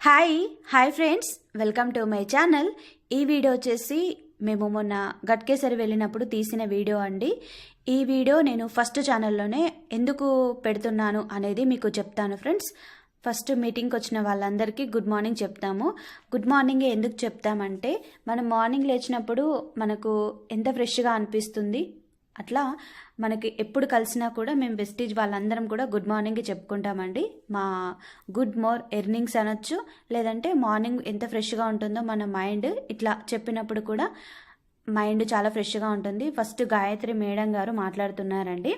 Hi friends, welcome to my channel. ఈ video వచ్చేసి మేము మొన్న గట్కేసరి వెళ్ళినప్పుడు తీసిన వీడియో అండి. ఈ వీడియో నేను ఫస్ట్ ఛానల్లోనే ఎందుకు పెడుతున్నాను అనేది మీకు చెప్తాను ఫ్రెండ్స్. ఫస్ట్ మీటింగ్కి వచ్చిన వాళ్ళందరికీ గుడ్ మార్నింగ్ చెప్తాము. గుడ్ మార్నింగ్ ఎందుకు చెప్తామంటే, మనం మార్నింగ్ లేచినప్పుడు మనకు ఎంత ఫ్రెష్గా అనిపిస్తుంది. అట్లా మనకి ఎప్పుడు కలిసినా కూడా మేము వెస్టీజ్ వాళ్ళందరం కూడా గుడ్ మార్నింగ్ చెప్పుకుంటామండి. మా గుడ్ మోర్ ఎర్నింగ్స్ అనొచ్చు, లేదంటే మార్నింగ్ ఎంత ఫ్రెష్గా ఉంటుందో మన మైండ్, ఇట్లా చెప్పినప్పుడు కూడా మైండ్ చాలా ఫ్రెష్గా ఉంటుంది. ఫస్ట్ గాయత్రి మేడం గారు మాట్లాడుతున్నారండి.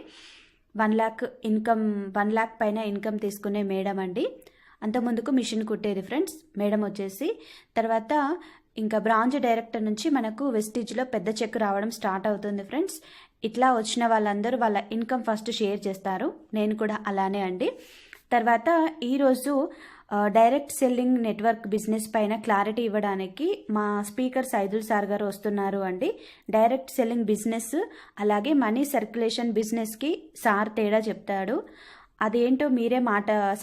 1 lakh ఇన్కమ్, 1 lakh పైన ఇన్కమ్ తీసుకునే మేడం అండి. అంతకుముందుకు మిషన్ కుట్టేది ఫ్రెండ్స్ మేడం వచ్చేసి. తర్వాత ఇంకా బ్రాంచ్ డైరెక్టర్ నుంచి మనకు వెస్టీజ్లో పెద్ద చెక్ రావడం స్టార్ట్ అవుతుంది ఫ్రెండ్స్. ఇట్లా వచ్చిన వాళ్ళందరూ వాళ్ళ ఇన్కమ్ ఫస్ట్ షేర్ చేస్తారు. నేను కూడా అలానే అండి. తర్వాత ఈరోజు డైరెక్ట్ సెల్లింగ్ నెట్వర్క్ బిజినెస్ పైన క్లారిటీ ఇవ్వడానికి మా స్పీకర్ సైదుల్ సార్ గారు వస్తున్నారు అండి. డైరెక్ట్ సెల్లింగ్ బిజినెస్ అలాగే మనీ సర్క్యులేషన్ బిజినెస్కి సార్ తేడా చెప్తాడు. అదేంటో మీరే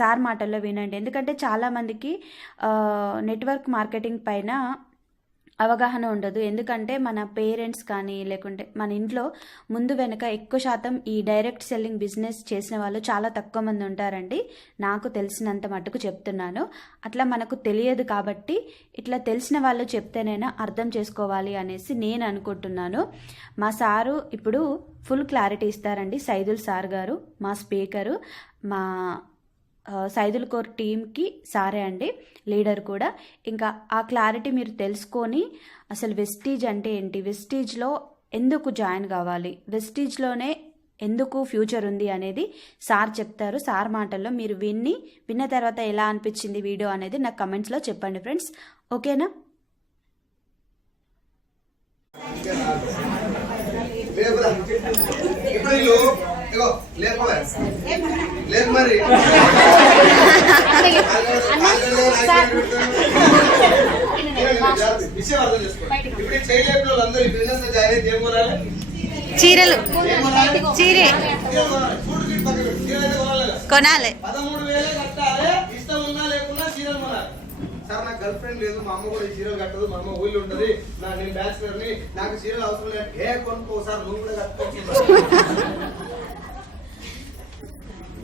సార్ మాటల్లో వినండి. ఎందుకంటే చాలామందికి నెట్వర్క్ మార్కెటింగ్ పైన అవగాహన ఉండదు. ఎందుకంటే మన పేరెంట్స్ కానీ లేకుంటే మన ఇంట్లో ముందు వెనక ఎక్కువ శాతం ఈ డైరెక్ట్ సెల్లింగ్ బిజినెస్ చేసిన వాళ్ళు చాలా తక్కువ మంది ఉంటారండి. నాకు తెలిసినంత మటుకు చెప్తున్నాను. అట్లా మనకు తెలియదు కాబట్టి ఇట్లా తెలిసిన వాళ్ళు చెప్తేనైనా అర్థం చేసుకోవాలి అనేసి నేను అనుకుంటున్నాను. మా సారు ఇప్పుడు ఫుల్ క్లారిటీ ఇస్తారండి. సైదుల్ సార్ గారు మా స్పీకరు, మా సైదుల్ కోర్ టీమ్కి సారే అండి, లీడర్ కూడా. ఇంకా ఆ క్లారిటీ మీరు తెలుసుకొని అసలు వెస్టీజ్ అంటే ఏంటి, వెస్టీజ్లో ఎందుకు జాయిన్ కావాలి, వెస్టీజ్లోనే ఎందుకు ఫ్యూచర్ ఉంది అనేది సార్ చెప్తారు. సార్ మాటల్లో మీరు విన్న తర్వాత ఎలా అనిపించింది వీడియో అనేది నాకు కమెంట్స్లో చెప్పండి ఫ్రెండ్స్. ఓకేనా? చీరలు చీరే కొనాలి. సార్ నాకు గర్ల్ ఫ్రెండ్ లేదు, మా అమ్మ కూడా ఈ చీరలు కట్టదు, మా అమ్మ ఊళ్ళో ఉంటది, నేను బ్యాచులర్ ని, నాకు చీరలు అవసరం లేదు. ఏ కొనుక్కో సార్, నువ్వు కూడా కట్టుకోవచ్చు.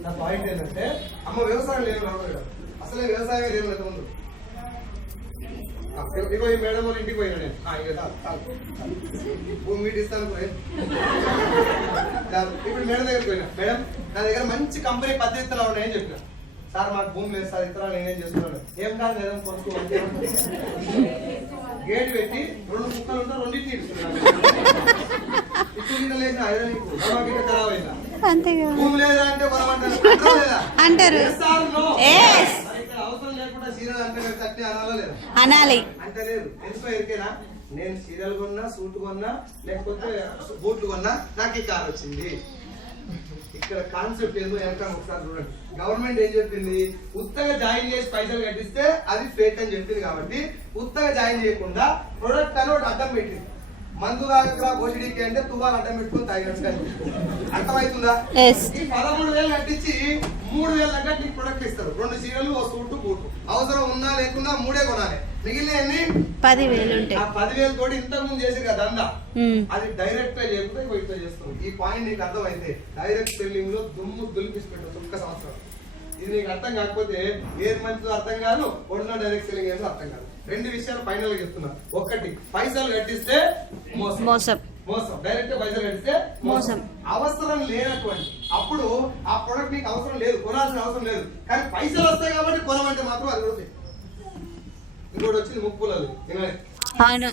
నా పాయింట్ ఏంటంటే, అమ్మ వ్యవసాయం లేదు అసలే వ్యవసాయమే లేదు ముందు. ఇగో ఈ మేడం వాళ్ళ ఇంటికి పోయినా నేను, భూమి మీట్ ఇస్తాను. ఇప్పుడు మేడం దగ్గరికి పోయినా, మేడం నా దగ్గర మంచి కంపెనీ పద్ధతిలో ఉన్నాయని చెప్పిన. సార్ మాకు భూమి లేదు సార్, ఇతర నేనేం చేసుకున్నాను. ఏం కాదు మేడం, కొనుక్కో. గేట్ పెట్టి 2 కుక్కలు ఉంటా, 2 ఇస్తున్నాను. ఇప్పుడు గిట్ట లేచిన ఐదో నీకు గిట్ట ఖరాబ్ అయిందా? భూమి లేదా అంటే అంటారు. అవసరం లేకుండా సీరియల్ అంటే అనాలా లేదా? అనాలి అంటే లేదు. ఎందుకో ఎరికేనా, నేను సీరియల్ కొన్నా, సూట్ కొన్నా, లేకపోతే బూట్లు కొన్నా, నాకు ఈ కార్ వచ్చింది. ఇక్కడ కాన్సెప్ట్ ఏదో వెనక ఒకసారి చూడండి. గవర్నమెంట్ ఏం చెప్పింది, ఉత్తగా జాయిన్ చేసి పైసలు కట్టిస్తే అది ఫేక్ అని చెప్పింది. కాబట్టి ఉత్తగా జాయిన్ చేయకుండా ప్రొడక్ట్ అని ఒకటి అడ్డం పెట్టింది. మందు దాకా ఓసిడికి అంటే తువాలు అడ్డం పెట్టుకుని తాగినట్టు అర్థమవుతుందా? ఈ 13,000 కట్టించి 3,000 తగ్గట్టు నీకు ప్రొడక్ట్ ఇస్తారు. 2 చీరలు, ఓ సూటు, బూటు. అవసరం ఉన్నా లేకున్నా 3 కొనాలి. మిగిలిన 10,000 ఉంటాయి. ఆ 10,000 తోటి ఇంతకు ముందు చేసి కదా దందా, అది డైరెక్ట్ గా చేయకపోతే ఇట్లా చేస్తుంది. ఈ పాయింట్ నీకు అర్థమైతే డైరెక్ట్ సెల్లింగ్ లో దుమ్ము దులిపిసి పెట్టచ్చు ఒక్క సంవత్సరం. ఇది నీకు అర్థం కాకపోతే ఏది మంచిదో అర్థం కాదు, ఒడిలో డైరెక్ట్ సెల్లింగ్ ఏదో అర్థం కాదు. 2 విషయాలు ఫైనల్ గా చెప్తున్నా. ఒకటి, పైసలు కట్టిస్తే మోసం. డైరెక్ట్ పైసలు కట్టిస్తే మోసం. అవసరం లేనటువంటి అప్పుడు ఆ ప్రొడక్ట్ నీకు అవసరం లేదు, కొనాల్సిన అవసరం లేదు, కానీ పైసలు వస్తాయి కాబట్టి కొనమంటే మాత్రం అది కూడా. ఇంకోటి వచ్చింది ముక్కుపుల్లలు. వాళ్ళు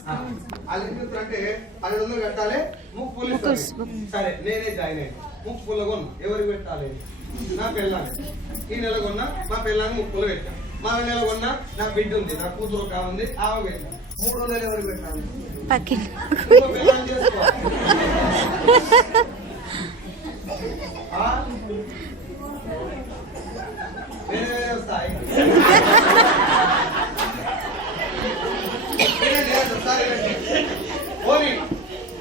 ఏం చెప్తారంటే 1200 కట్టాలి, ముక్కుపుల్లు ఇస్తారు. సరే నేనే జాయిన్ అయ్యాను, ముక్కుపుల్ల కొన్నా. ఎవరికి పెట్టాలి? నా పిల్లాన్ని. ఈ నెల కొన్నా మా పిల్లాన్ని ముక్కుపుల్ల పెట్టాను. మన నెల కొన్నా నా బిడ్డ ఉంది, నా కూతురు ఒక ఉంది, ఆమె పెట్టాను. 3 నెలలు ఎవరికి పెట్టాలి? వేరే వేరే వస్తాయి. పోనీ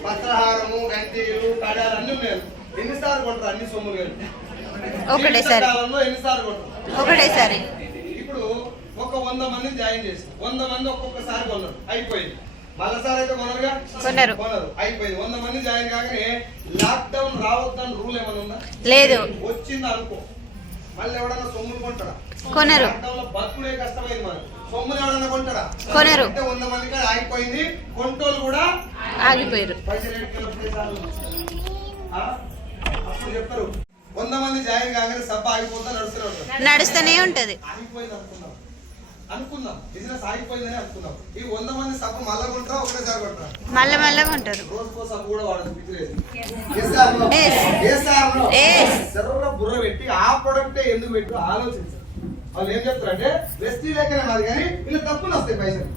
పత్రహారము, గంటీలు, కడాలు అన్ని ఉన్నాయి. ఎన్నిసార్లు కొంటారు? అన్ని సొమ్ములు ఒకటేసారి. ఎన్నిసార్లు కొంటారు? ఒకటేసారి. ఇప్పుడు ఒక ఒక 100 మందిని జాయిన్ చేసాం. 100 మంది ఒక్కొక్కసారి కొన్నారు, అయిపోయింది. మళ్ళీసారి అయితే కొనరుగా, కొనరు, అయిపోయింది. 100 మంది జాయిన్ కాగానే లాక్డౌన్ రావద్దని రూల్ ఏమైనా ఉందా? లేదు. వచ్చింది అనుకో, మళ్ళీ ఎవడన్నా సొమ్ములు కొంటాడా? కొనరు. లాక్డౌన్ లో బతుకుడే కష్టమైంది మనకు, సొమ్ములు ఎవడన్నా కొంటాడా? కొనరు. అంటే 100 మందికి ఆగిపోయింది, కొంటోళ్ళు కూడా ఆగిపోయారు. పైసలు అప్పుడు చెప్తారు 100 మంది జాయిన్ కాగానే సభ ఆగిపోతా నడుస్తూనే ఉంటది. ఆగిపోయింది అనుకుందాం బిజినెస్ ఆగిపోయిందని అనుకుందాం. ఈ 100 మంది సభ మళ్ళా కొంటారా, ఒకటేసారి కొంటారా? మళ్ళా కొంటారు. రోజుకో సభ కూడా వాడచ్చు. బుర్ర పెట్టి ఆ ప్రొడక్టే ఎందుకు పెట్టు ఆలోచించారు. వాళ్ళు ఏం చెప్తారంటే వెస్టీ లెక్కనే మాది, కానీ వీళ్ళు డబ్బులు వస్తాయి, పైసలు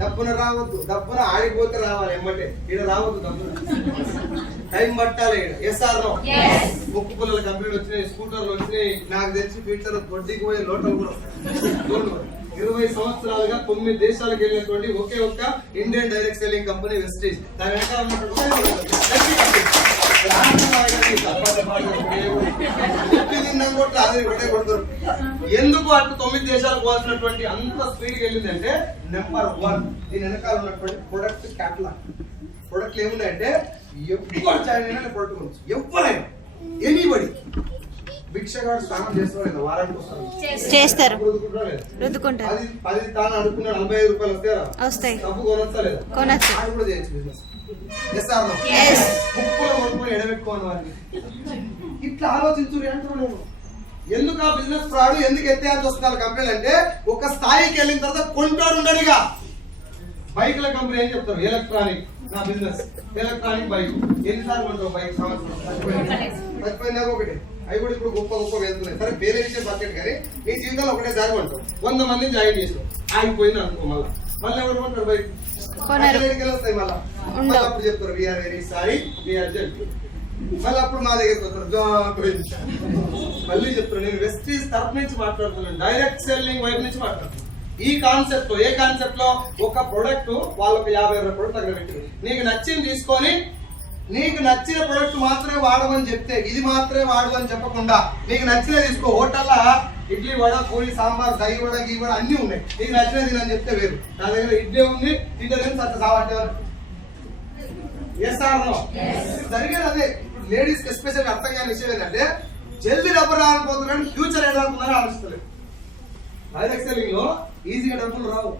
డబ్బున రావద్దు, డబ్బున ఆడిపోతే రావాలి, ఎమ్మటే ఇక్కడ రావద్దు, డబ్బున టైం పట్టాలి. ఎస్ఆర్ ముక్కు పుల్లల కంపెనీలు వచ్చినాయి, స్కూటర్లు వచ్చినాయి, నాకు తెలిసి ఫ్యూచర్ దొడ్డికి పోయే లోటలు కూడా వస్తాయి. 20 సంవత్సరాలుగా 9 దేశాలకు వెళ్ళినటువంటి ఒకే ఒక్క Indian direct selling company Vestige. దాని వెనకాల ఎందుకు అటు 9 దేశాలకు పోవాల్సినటువంటి అంత స్పీడ్ వెళ్ళిందంటే నెంబర్ 1 దీని వెనకాల ఉన్నటువంటి ప్రొడక్ట్ క్యాటలాగ్. ప్రొడక్ట్లు ఏమున్నాయంటే ఎవరు చైనా ప్రొడక్ట్ గురించి ఎవరైనా ఎనీబడి భిక్షగాడు స్నానం చేస్తారు, వారానికి చేస్తారు, రుద్దుకుంటారు. 10 తాను అనుకున్న 45 రూపాయలు వస్తాయి, డబ్బు కొనొచ్చా లేదా? కొనొచ్చు, అది కూడా చేయొచ్చు బిజినెస్. ముక్కులో కొనుక్కొని ఎడబెట్టుకోని వారిని ఇట్లా ఆలోచించు అంటున్నాను. ఎందుకు ఆ బిజినెస్ ఫ్రాడ్ ఎందుకు ఎత్తేయాల్సి వస్తున్నారు కంపెనీలు అంటే, ఒక స్థాయికి వెళ్ళిన తర్వాత కొంటాడు ఉండడుగా. బైక్ల కంపెనీ ఏం చెప్తారు, ఎలక్ట్రానిక్ నా బిజినెస్, ఎలక్ట్రానిక్ బైక్. ఎన్నిసార్లు కొంటావు బైక్? సంవత్సరం చచ్చిపోయిందా ఒకటి. అవి కూడా ఇప్పుడు గొప్ప వెళ్తున్నాయి. సరే వేరే విషయం పక్కన, కానీ నీ జీవితంలో ఒకటేసారి కొంటావు. 100 మందిని జాయిన్ చేసావు, ఆగిపోయింది అనుకో, మళ్ళీ ఎవరు కొంటారు బైక్? వస్తాయి మళ్ళీ అప్పుడు చెప్తారు we are very sorry, we are gent. మళ్ళీ అప్పుడు మా దగ్గరికి వస్తారు, మళ్ళీ చెప్తారు నేను వెస్టీజ్ తరఫు నుంచి మాట్లాడుతున్నాను, డైరెక్ట్ సెల్లింగ్ వైపు నుంచి మాట్లాడుతున్నాను. ఈ కాన్సెప్ట్ లో, ఏ కాన్సెప్ట్ లో, ఒక ప్రొడక్ట్ వాళ్ళకి 50 ప్రొడక్ట్ దగ్గర పెట్టి నీకు నచ్చింది తీసుకొని, నీకు నచ్చిన ప్రొడక్ట్ మాత్రమే వాడమని చెప్తే, ఇది మాత్రమే వాడు అని చెప్పకుండా నీకు నచ్చినది తీసుకో. హోటల్లో ఇడ్లీ వడ, పూరి, సాంబార్, దహి వడ, గీ వడ అన్ని ఉన్నాయి, నీకు నచ్చినది అని చెప్తే వేరు. నా దగ్గర ఇడ్లీ ఉంది, తింటే సావట్లేదు. జరిగేది అదే. ఇప్పుడు లేడీస్ కి ఎస్పెషల్ అర్థం కాని విషయం ఏంటంటే, జల్దీ డబ్బులు రాకపోతున్నాడు, ఫ్యూచర్ ఏదనుకున్నారో ఆలోచిస్తలేదు. డైరెక్ట్ సెల్లింగ్ లో ఈజీగా డబ్బులు రావు.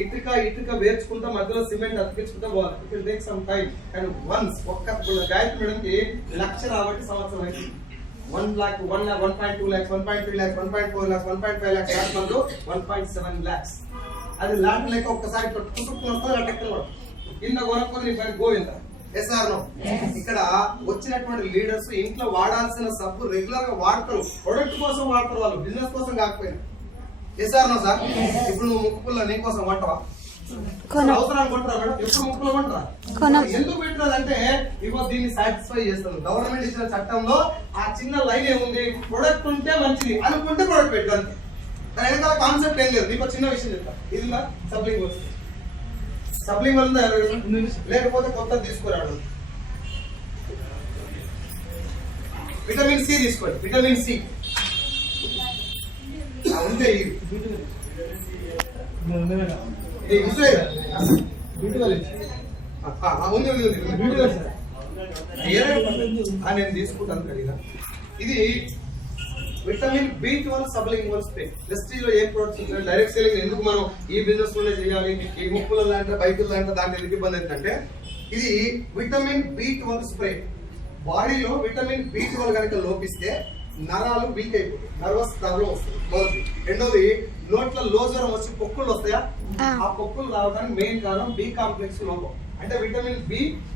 ఇటుక వేర్చుకుంటా, మధ్యలో సిమెంట్ అతికించుకుంటా పోవాలి. It will take some time. కానీ వన్స్ ఒక్క గాయత్రి మేడంకి 1,00,000 రాబట్టి సంవత్సరం అయింది. 1 lakh, 1.2 lakhs, 1.3 lakhs, 1.4 lakhs, 1.5 lakhs, 1.7 lakhs. అది ల్యాండ్ లెక్క ఒక్కసారి కుసుక్కుని వస్తుంది, టెక్కలు పడుతుంది. కింద కొనుక్కొని నీ పని గోవిందా. ఎస్ఆర్ ఇక్కడ వచ్చినటువంటి లీడర్స్ ఇంట్లో వాడాల్సిన సబ్బు రెగ్యులర్ గా వాడతారు, ప్రొడక్ట్ కోసం వాడతారు, వాళ్ళు బిజినెస్ కోసం కాకపోయినా. ఎస్ఆర్ సార్ ఇప్పుడు నువ్వు ముక్కు పుల్ల నీ కోసం కొంటావా? అవసరాన్ని కొంటారా మేడం? ఎప్పుడు ముక్కులో కొంటారా? ఎందుకు పెట్టినదంటే ఇగో దీన్ని సాటిస్ఫై చేస్తాను. గవర్నమెంట్ ఇచ్చిన చట్టంలో ఆ చిన్న లైన్ ఏముంది, ప్రొడక్ట్ ఉంటే మంచిది అనుకుంటే ప్రొడక్ట్ పెట్టాలి. దాని వెనకాల కాన్సెప్ట్ ఏం లేదు. నీకు చిన్న విషయం చెప్తా, ఇది సబ్లింగ్ వస్తుంది. సబ్లింగ్ వల్ల లేకపోతే కొత్త తీసుకురాడు. విటమిన్ సి తీసుకోండి, విటమిన్ సి ఉంటే నేను తీసుకుంటాను కలిగిన. ఇది vitamin B12 sublingual spray. Vestige లో ఏం ప్రొడక్ట్స్ ఉంటాయి, డైరెక్ట్ సెల్లింగ్ ఎందుకు మనం ఈ బిజినెస్ లోనే చేయాలి, ఈ ముక్కుల లాంటి బైకుల లాంటి దాంట్లో ఎందుకు ఇబ్బంది ఏంటంటే, ఇది విటమిన్ B12 స్ప్రే. బాడీలో విటమిన్ B12 కనుక లోపిస్తే నరాలు వీక్ అయిపోతాయి, నర్వస్ ప్రాబ్లం వస్తుంది. మొదటి. రెండోది, నోట్ల లోజ్వరం వచ్చి పొక్కులు వస్తాయా, ఆ పొక్కులు రావడానికి మెయిన్ కారణం B కాంప్లెక్స్ లోపం. అంటే విటమిన్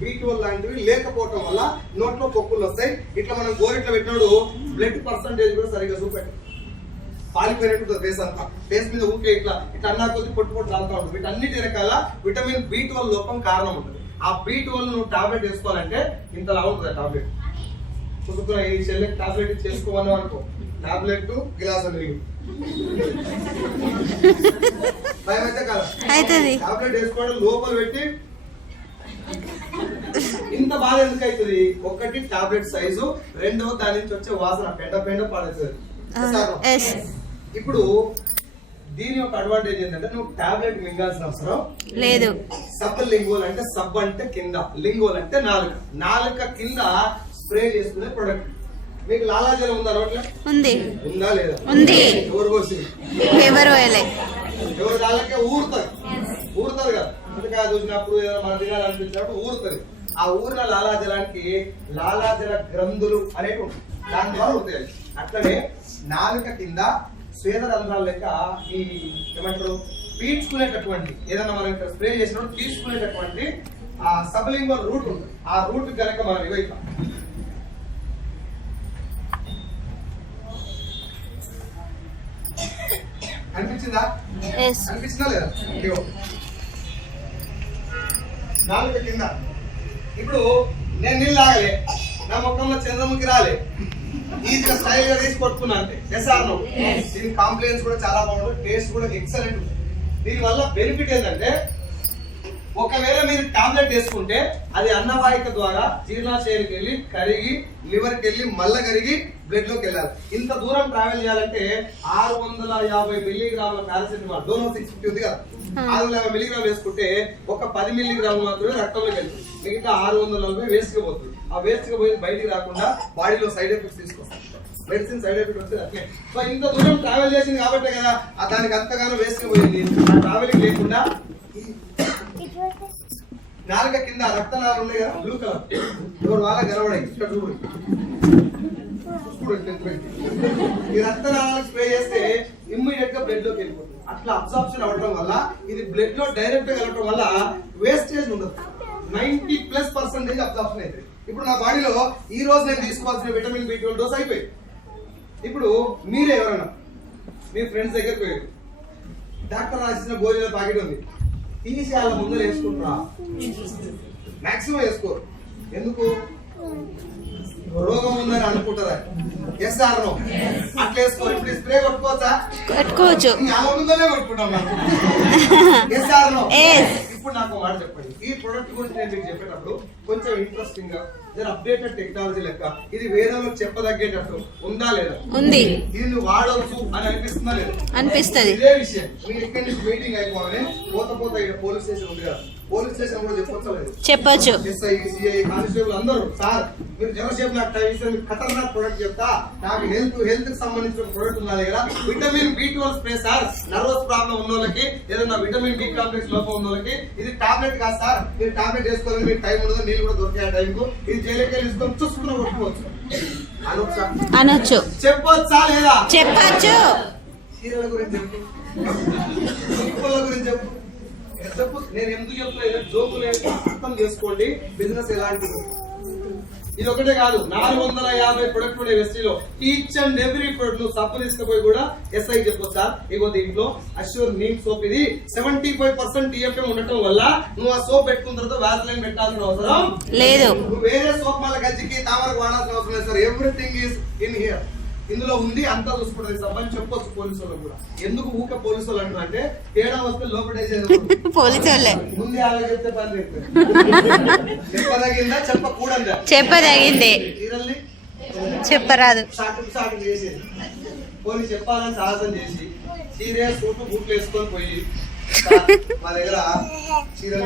B12 లాంటివి లేకపోవటం వల్ల నోట్లో పొక్కులు వస్తాయి. ఇట్లా మనం గోరిట్లో పెట్టినప్పుడు బ్లడ్ పర్సంటేజ్ కూడా సరిగ్గా చూపెట్టాం, పాలిపోయినట్టు ఫేస్ అంతా. ఫేస్ మీద ఊకే ఇట్లా అన్నా కొద్ది పొట్టు రాలుతూ ఉంటుంది. వీటన్నిటి వెనకాల విటమిన్ B12 లోపం కారణం ఉంటుంది. ఆ B12 నువ్వు టాబ్లెట్ వేసుకోవాలంటే ఇంతలా ఉంటుంది ఆ టాబ్లెట్. చూసుకున్న ఈ చెల్లెకి టాబ్లెట్ చేసుకోమని అనుకో, టాబ్లెట్ గిలాస్ నీళ్ళు భయం అయితే కదా. టాబ్లెట్ వేసుకోవడం లోపల పెట్టి ఇంత బాధ ఎందుకు అవుతుంది? ఒకటి టాబ్లెట్ సైజు, రెండో దాని నుంచి వచ్చే వాసన పెండ పాడేస్తుంది. ఇప్పుడు దీని యొక్క అడ్వాంటేజ్ ఏంటంటే నువ్వు టాబ్లెట్ మింగాల్సిన అవసరం లేదు. సబ్ లింగోల్ అంటే సబ్ అంటే కింద, లింగోల్ అంటే నాలుక కింద స్ప్రే చేసుకునే ప్రొడక్ట్. మీకు లాలాజలం ఉందా నోట్లో? ఉంది. ఉందా లేదా? ఉంది. ఎవరు కోసి ఎవరు వాళ్ళకే ఊరుతుంది కదా. అందుకే చూసినప్పుడు ఏదైనా మన తినాలనిపించినప్పుడు ఊరుతుంది. ఆ ఊరిన లాలాజలానికి లాలాజల గ్రంథులు అనేవి ఉంటాయి, దాని ద్వారా ఉంటాయి. అట్లనే నాలుక కింద స్వేద రంధ్రాల లెక్క ఈ ఏమంటారు పీల్చుకునేటటువంటి ఏదైనా మనం ఇక్కడ స్ప్రే చేసినప్పుడు పీల్చుకునేటటువంటి ఆ సబ్లింగల్ రూట్ ఉంటుంది. ఆ రూట్ కనుక మనం ఇవ్వ అనిపించిందా? అనిపించిందా లేదా? నాలుక కింద ఇప్పుడు నేను నీళ్ళు తాగలే, నా ముఖంలో చంద్రముఖి రాలే, ఈజీగా స్టైల్ గా తీసి కొట్టుకున్నా అంటే ఎస్ఆర్నో. దీని కాంప్లైన్స్ కూడా చాలా బాగుంటుంది, టేస్ట్ కూడా ఎక్సలెంట్ ఉంటుంది. దీని వల్ల బెనిఫిట్ ఏంటంటే ఒకవేళ మీరు టాబ్లెట్ వేసుకుంటే అది అన్నవాహిక ద్వారా జీర్ణాశయానికి వెళ్ళి కరిగి లివర్కి వెళ్ళి మళ్ళా కరిగి బ్లడ్ లోకి వెళ్ళాలి. ఇంత దూరం ట్రావెల్ చేయాలంటే 650 మిల్లీగ్రాముల పారాసిటమాల్ డోనో 650 ఉంది కదా, 650 మిల్లీగ్రాములు వేసుకుంటే ఒక 10 మిల్లీగ్రాములు మాత్రమే రక్తంలోకి వెళ్తుంది, మిగతా 640 వేస్ట్ గా పోతుంది. ఆ వేస్ట్ గా పోయి బయటికి రాకుండా బాడీలో సైడ్ ఎఫెక్ట్స్ తీసుకొస్తాం. మెడిసిన్ సైడ్ ఎఫెక్ట్ వచ్చేది అట్లే. సో ఇంత దూరం ట్రావెల్ చేసింది కాబట్టే కదా దానికి అంతగానో వేస్ట్ గా పోయింది. ఆ ట్రావెలింగ్ లేకుండా నాలుక కింద రక్తనాళాలు ఉన్నాయి కదా, బ్లూ కలర్, ఎవరు వాళ్ళ గెలవడాయి ఇక్కడ చూడు. ఈ రక్తనాళాలకు స్ప్రే చేస్తే ఇమ్మీడియట్ గా బ్లడ్ లోకి వెళ్ళిపోతుంది. అట్లా అబ్సార్ప్షన్ అవ్వడం వల్ల ఇది బ్లడ్ లో డైరెక్ట్ గా వెళ్ళడం వల్ల వేస్టేజ్ ఉండదు. 90+% అబ్సార్ప్షన్ అయితే ఇప్పుడు నా బాడీలో ఈ రోజు నేను తీసుకోవాల్సిన విటమిన్ B12 డోస్ అయిపోయింది. ఇప్పుడు మీరే ఎవరైనా మీ ఫ్రెండ్స్ దగ్గరికి పోయారు, డాక్టర్ రాసిన భోజన ప్యాకెట్ ఉంది, తీసి వాళ్ళ ముందర వేసుకుంటారా? మాక్సిమం వేసుకోరు. ఎందుకు? రోగం ఉందని అనుకుంటారా? Yes or no? అట్లా వేసుకోరు. ఇప్పుడు స్ప్రే కొట్టుకోవచ్చా? కొట్టుకోవచ్చు. వాళ్ళ ముందరే కొట్టుకుంటాం. Yes or no? ఇప్పుడు నాకు మాట చెప్పండి, ఈ ప్రొడక్ట్ గురించి నేను మీకు చెప్పేటప్పుడు కొంచెం ఇంట్రెస్టింగ్ గా అప్డేటెడ్ టెక్నాలజీ లెక్క ఇది వేరేలో చెప్పదగ్గేటట్టు ఉందా లేదా? ఉంది. ఇది నువ్వు వాడవచ్చు అని అనిపిస్తుందా లేదా? అనిపిస్తుంది. ఇదే విషయం మీరు ఇక్కడి నుంచి మీటింగ్ అయిపోవాలని పోత ఇక్కడ పోలీస్ స్టేషన్ ఉంది కదా, పోలీస్ స్టేషన్ కూడా చెప్పొచ్చు. ఎస్ఐ, సిఐ, కానిస్టేబుల్ అందరూ సార్ మీరు జనసేపు నాకు మీకు ఖతర్నాక్ ప్రొడక్ట్ చెప్తా, నాకు హెల్త్ కి సంబంధించిన ప్రొడక్ట్ ఉన్నది కదా, vitamin B12 spray sir, nervous problem ఉన్న వాళ్ళకి, ఏదైనా విటమిన్ B కాంప్లెక్స్ లోపం ఉన్న వాళ్ళకి ఇది టాబ్లెట్ కాదు సార్, మీరు టాబ్లెట్ వేసుకోవాలని మీకు టైం ఉండదు, నీళ్ళు కూడా దొరికే టైంకు ఇది జైలుకి తీసుకొని చూసుకుని కొట్టుకోవచ్చు అనొచ్చు. చెప్పొచ్చా లేదా? చెప్పొచ్చు. చీరల గురించి చెప్పు, గురించి చెప్పు. నేను ఎందుకు చెప్తున్నా, జోకులు అర్థం చేసుకోండి. బిజినెస్ ఎలాంటిది ఇది ఒకటే కాదు, 450 ప్రొడక్ట్ ఉండే వెస్టీలో ఈచ్ అండ్ ఎవ్రీ ప్రొడక్ట్ నువ్వు సబ్బు తీసుకుపోయి కూడా ఎస్ఐ చెప్పొచ్చు సార్, ఇగో దీంట్లో అష్యూర్ నీమ్ సోప్ ఇది 75% TFM ఉండటం వల్ల నువ్వు ఆ సోప్ పెట్టుకున్న తర్వాత వాసలైన్ పెట్టాల్సిన అవసరం లేదు. నువ్వు వేరే సోప్ మళ్ళీ గజ్జికి తామరకు వాడాల్సిన అవసరం లేదు sir. Everything is in here, ఇందులో ఉంది, అంతా చూసుకుంటుంది సబ్బు అని చెప్పొచ్చు పోలీసు వాళ్ళకు కూడా. ఎందుకు ఊక పోలీసు వాళ్ళు అంటారు అంటే తేడా వస్తే లోపడేసేది పోలీసు వాళ్ళే. ముందే అలా చెప్తే పని చెప్పదగిందా చెప్పకూడదా? చెప్పదగింది, చెప్పరాదు. షాటు చేసేది పోలీసు చెప్పాలని సాహసం చేసి చీరే సూటు బూట్లు వేసుకొని పోయి మా దగ్గర చీరలు